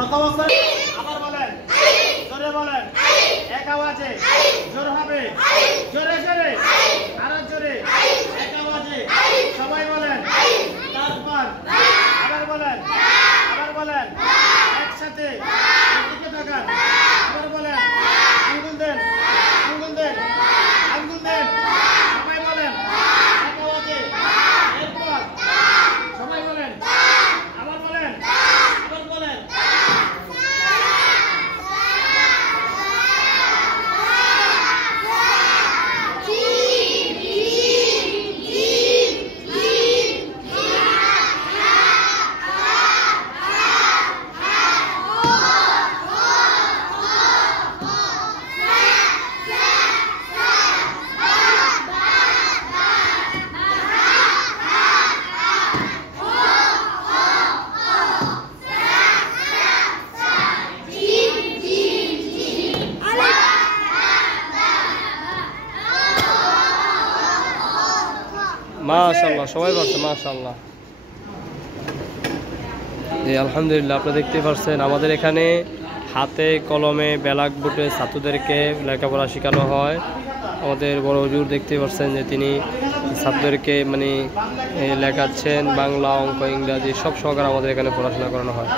শত বছর আবার বলেন, জোরে বলেন, এক আওয়াজে জোর হবে, জোরে জোরে, আরো জোরে, এক আওয়াজে সবাই বলেন, তারপর আবার বলেন, আবার বলেন, একসাথে এদিকে তাকান, আবার বলেন, আঙ্গুল দেন, আঙ্গুল দেন, আঙ্গুল দেন, সবাই বলেন, এক আওয়াজে, এরপর সবাই বলেন, আবার বলেন, আবার বলেন। মাশাআল্লাহ, সবাই পারছে মাশাআল্লাহ। জি আলহামদুলিল্লাহ, আপনারা দেখতে পাচ্ছেন আমাদের এখানে হাতে কলমে ব্ল্যাকবোর্ডে ছাত্রদেরকে লেখাপড়া শেখানো হয়। আমাদের বড় হুজুর দেখতে পাচ্ছেন যে তিনি ছাত্রদেরকে লেখাচ্ছেন, বাংলা, অঙ্ক, ইংরাজি সব সহকারে আমাদের এখানে পড়াশোনা করানো হয়।